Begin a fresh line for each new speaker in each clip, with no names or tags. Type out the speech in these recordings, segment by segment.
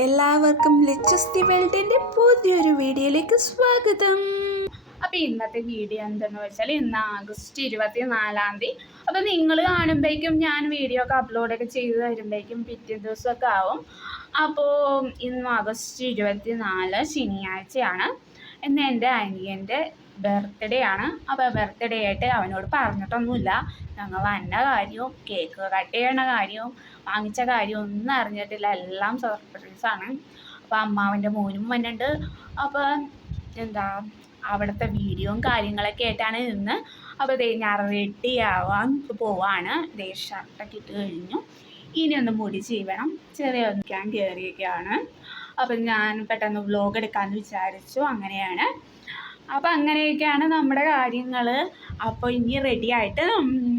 എല്ലാവർക്കും ലിച്ചസ്തി വേൾഡിന്റെ പുതിയൊരു വീഡിയോയിലേക്ക് സ്വാഗതം.
അപ്പോൾ ഇന്നത്തെ വീഡിയോ എന്താന്ന് വെച്ചാൽ ഇന്ന് ആഗസ്റ്റ് ഇരുപത്തി നാലാം തീയതി. അപ്പോൾ നിങ്ങൾ കാണുമ്പോഴേക്കും ഞാൻ വീഡിയോ ഒക്കെ അപ്ലോഡൊക്കെ ചെയ്ത് തരുമ്പോഴേക്കും പിറ്റേ ദിവസമൊക്കെ ആവും. അപ്പോൾ ഇന്ന് ആഗസ്റ്റ് ഇരുപത്തി നാല് ശനിയാഴ്ചയാണ്. ഇന്ന് എന്റെ അനിയന്റെ ബർത്ത്ഡേ ആണ്. അപ്പോൾ ബർത്ത്ഡേ ആയിട്ട് അവനോട് പറഞ്ഞിട്ടൊന്നുമില്ല. ഞങ്ങൾ വന്ന കാര്യവും കേക്ക് കട്ട് ചെയ്യണ കാര്യവും വാങ്ങിച്ച കാര്യവും ഒന്നും അറിഞ്ഞിട്ടില്ല. എല്ലാം സർപ്രൈസാണ് അപ്പോൾ അമ്മാവന്റെ മോനും വന്നിട്ടുണ്ട്. അപ്പോൾ എന്താ അവിടുത്തെ വീഡിയോയും കാര്യങ്ങളൊക്കെ ആയിട്ടാണ് ഇന്ന് അപ്പോൾ ദേ ഞാൻ റെഡി ആവാൻ പോവാണ്. ദേ ഷർട്ടൊക്കെ ഇട്ട് കഴിഞ്ഞു. ഇനി ഒന്ന് മുടി ചെയ്യണം ചെറിയ ഒന്നിക്കാൻ കയറിയൊക്കെയാണ് അപ്പം ഞാൻ പെട്ടെന്ന് വ്ലോഗ് എടുക്കാമെന്ന് വിചാരിച്ചു. അങ്ങനെയാണ്. അപ്പം അങ്ങനെയൊക്കെയാണ് നമ്മുടെ കാര്യങ്ങൾ അപ്പോൾ ഇനി റെഡി ആയിട്ട്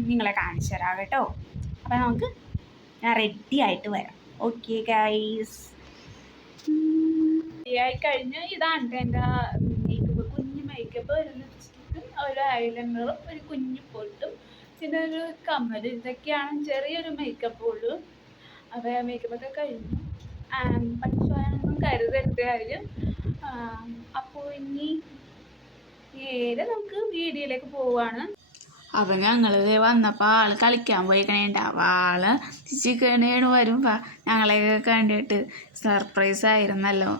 നിങ്ങളെ കാണിച്ചു തരാം കേട്ടോ. അപ്പൊ നമുക്ക് ഞാൻ റെഡി ആയിട്ട് വരാം. ഓക്കെ ഗൈസ് റെഡി ആയി കഴിഞ്ഞ് ഇതാണ് എന്റെ മേക്കപ്പ് കുഞ്ഞ് മേക്കപ്പ് ഒരു ലിപ്സ്റ്റിക്കും ഒരു ഐലൈനറും ഒരു കുഞ്ഞു പൊട്ടും. പിന്നെ ഒരു കമ്മൽ ഇതൊക്കെയാണ് ചെറിയൊരു മേക്കപ്പ് ഉള്ളൂ. അപ്പോൾ മേക്കപ്പൊക്കെ കഴിഞ്ഞു. പക്ഷെ കരുതരുത് കാര്യം അപ്പോൾ ഇനി നേരെ നമുക്ക് വീഡിയോയിലേക്ക് പോവാണ്.
അപ്പം ഞങ്ങൾ വന്നപ്പോൾ ആൾ കളിക്കാൻ പോയിക്കണേണ്ടാവും ആൾ ചിക്കണേണ് വരുമ്പോൾ ഞങ്ങളെയൊക്കെ കണ്ടിട്ട് സർപ്രൈസ് ആയിരുന്നല്ലോ.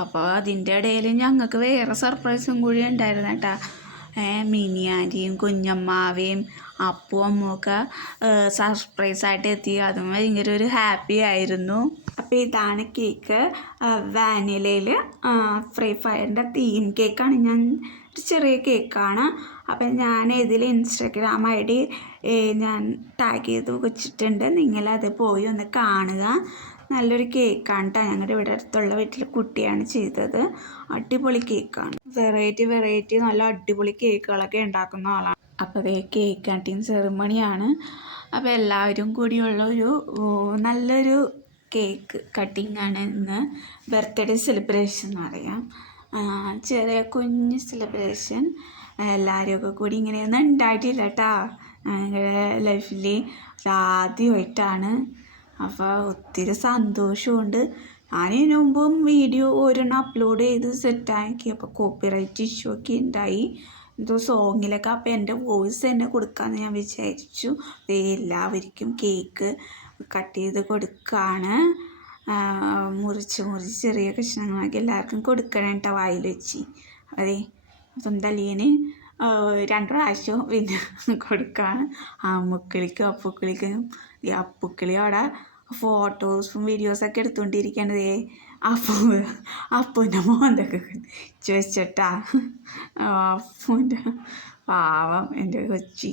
അപ്പോൾ അതിന്റെ ഇടയിൽ ഞങ്ങൾക്ക് വേറെ സർപ്രൈസും കൂടി ഉണ്ടായിരുന്നു കേട്ടാ മിനി ആന്റിയും കുഞ്ഞമ്മാവയും അപ്പു അമ്മൊക്കെ സർപ്രൈസ് ആയിട്ട് എത്തി. അതും ഭയങ്കര ഒരു ഹാപ്പി ആയിരുന്നു. അപ്പോൾ ഇതാണ് കേക്ക് വാനിലയിൽ ഫ്രീ ഫയറിന്റെ തീം കേക്കാണ്. ഞാൻ ഒരു ചെറിയ കേക്കാണ്. അപ്പം ഞാൻ ഇതിൽ ഇൻസ്റ്റഗ്രാം ഐ ഡി ഞാൻ ടാഗ് ചെയ്ത് വെച്ചിട്ടുണ്ട്. നിങ്ങളത് പോയി ഒന്ന് കാണുക. നല്ലൊരു കേക്കാണ് കേട്ടോ ഞങ്ങളുടെ ഇവിടെ അടുത്തുള്ള വീട്ടിൽ കുട്ടിയാണ് ചെയ്തത്. അടിപൊളി കേക്കാണ്. വെറൈറ്റി വെറൈറ്റി നല്ല അടിപൊളി കേക്കുകളൊക്കെ ഉണ്ടാക്കുന്ന ആളാണ്. അപ്പോൾ അതേ കേക്ക് കട്ടിങ് സെറിമണിയാണ്. അപ്പോൾ എല്ലാവരും കൂടിയുള്ള ഒരു നല്ലൊരു കേക്ക് കട്ടിംഗ് ആണ് ഇന്ന്. ബർത്ത്ഡേ സെലിബ്രേഷൻ എന്ന് പറയാം. ചെറിയ കുഞ്ഞ് സെലിബ്രേഷൻ എല്ലാവരും കൂടി ഇങ്ങനെയൊന്നും ഉണ്ടായിട്ടില്ല കേട്ടോ ഞങ്ങളുടെ ലൈഫിൽ ആദ്യമായിട്ടാണ് അപ്പോൾ ഒത്തിരി സന്തോഷമുണ്ട് ഞാൻ മുമ്പും വീഡിയോ ഓരോന്നും അപ്ലോഡ് ചെയ്ത് സെറ്റാക്കി അപ്പോൾ കോപ്പിറൈറ്റ് ഇഷ്യൂ ഒക്കെ ഉണ്ടായി എന്തോ സോങ്ങിലൊക്കെ അപ്പോൾ എന്റെ വോയിസ് തന്നെ കൊടുക്കാമെന്ന് ഞാൻ വിചാരിച്ചു. എല്ലാവർക്കും കേക്ക് കട്ട് ചെയ്ത് കൊടുക്കുകയാണ് മുറിച്ച് മുറിച്ച് ചെറിയ കഷ്ണങ്ങളാക്കി എല്ലാവർക്കും കൊടുക്കണം കേട്ടോ വായിൽ വെച്ച്. അതെ സ്വന്തം അലിയന് രണ്ട് പ്രാവശ്യം പിന്നെ കൊടുക്കുകയാണ് അമ്മുക്കിളിക്കും അപ്പുക്കിളിക്കും അപ്പുക്കിളി അവിടെ ഫോട്ടോസും വീഡിയോസൊക്കെ എടുത്തുകൊണ്ടിരിക്കണതേ അപ്പു അപ്പുവിന്റെ മോന്തൊക്കെ ചോദിച്ചിട്ടാ അപ്പുവിന്റെ പാവം എന്റെ കൊച്ചി.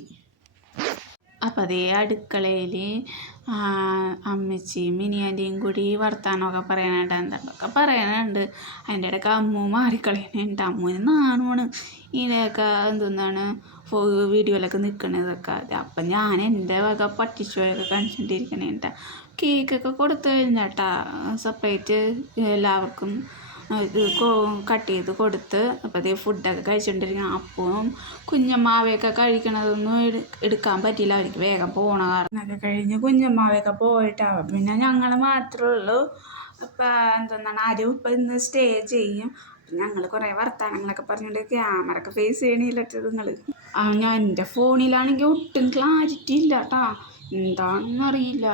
അപ്പം അതേ അടുക്കളയിൽ അമ്മച്ചിയും മിനിയാന്റെയും കൂടി വർത്താനമൊക്കെ പറയാനായിട്ട് എന്തൊക്കെ പറയാനുണ്ട് അതിന്റെ ഇടയ്ക്ക് അമ്മു മാറിക്കളയുന്നുണ്ട് അമ്മുവിന് നാണുമാണ് ഇതിനൊക്കെ എന്തെന്നാണ് വീഡിയോയിലൊക്കെ നിൽക്കണതൊക്കെ അപ്പം ഞാൻ എന്റെ വക പട്ടിച്ചോയൊക്കെ കാണിച്ചുകൊണ്ടിരിക്കണേട്ടാ കേക്കൊക്കെ കൊടുത്തു കഴിഞ്ഞാട്ടാ സെപ്പറേറ്റ് എല്ലാവർക്കും ഇത് കട്ട് ചെയ്ത് കൊടുത്ത് അപ്പോഴത്തേ ഫുഡൊക്കെ കഴിച്ചുകൊണ്ടിരിക്കണം അപ്പവും കുഞ്ഞമ്മാവയൊക്കെ കഴിക്കണതൊന്നും എടുക്കാൻ പറ്റിയില്ല. അവർക്ക് വേഗം പോണ അതൊക്കെ കഴിഞ്ഞ് കുഞ്ഞമ്മാവയൊക്കെ പോയിട്ടാവും പിന്നെ ഞങ്ങൾ മാത്രമേ ഉള്ളൂ. അപ്പോൾ എന്തെന്നാണ് ആരും ഇപ്പം ഇന്ന് സ്റ്റേ ചെയ്യും. ഞങ്ങൾ കുറേ വർത്തമാനങ്ങളൊക്കെ പറഞ്ഞുകൊണ്ട് ക്യാമറ ഒക്കെ ഫേസ് ചെയ്യണില്ലട്ടോ നിങ്ങൾ ഞാൻ എന്റെ ഫോണിലാണെങ്കിൽ ഒട്ടും ക്ലാരിറ്റി ഇല്ല കേട്ടാ എന്താണെന്നറിയില്ല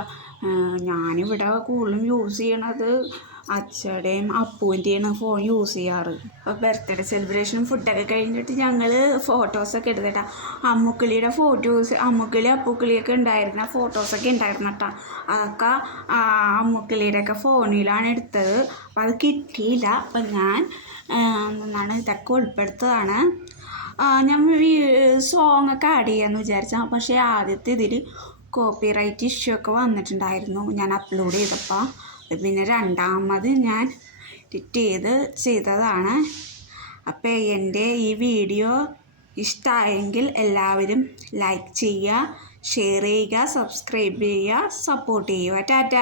ഞാനിവിടെ കൂടുതലും യൂസ് ചെയ്യണത് അച്ഛയുടെയും അപ്പൂന്റെയാണ് ഫോൺ യൂസ് ചെയ്യാറ്. അപ്പോൾ ബർത്ത്ഡേ സെലിബ്രേഷനും ഫുഡൊക്കെ കഴിഞ്ഞിട്ട് ഞങ്ങൾ ഫോട്ടോസൊക്കെ എടുത്തിട്ടാ. അമ്മുക്കിളിയുടെ ഫോട്ടോസ് അമ്മുക്കിളി അപ്പൂക്കിളിയൊക്കെ ഉണ്ടായിരുന്ന ഫോട്ടോസൊക്കെ ഉണ്ടായിരുന്നട്ടാ അതൊക്കെ അമ്മുക്കിളിയുടെയൊക്കെ ഫോണിലാണ് എടുത്തത്. അപ്പോൾ അത് കിട്ടിയില്ല. അപ്പം ഞാൻ എന്നാണ് ഇതൊക്കെ ഉൾപ്പെടുത്തതാണ്. ഞാൻ ഒക്കെ ആഡ് ചെയ്യാമെന്ന് വിചാരിച്ചാൽ പക്ഷേ ആദ്യത്തെ ഇതിൽ കോപ്പിറൈറ്റ് ഇഷ്യൂ ഒക്കെ വന്നിട്ടുണ്ടായിരുന്നു. ഞാൻ അപ്ലോഡ് ചെയ്തപ്പോൾ പിന്നെ രണ്ടാമത് ഞാൻ എഡിറ്റ് ചെയ്ത് ചെയ്തതാണ്. അപ്പോൾ എന്റെ ഈ വീഡിയോ ഇഷ്ടമായെങ്കിൽ എല്ലാവരും ലൈക്ക് ചെയ്യുക ഷെയർ ചെയ്യുക സബ്സ്ക്രൈബ് ചെയ്യുക സപ്പോർട്ട് ചെയ്യുക. ടാറ്റ!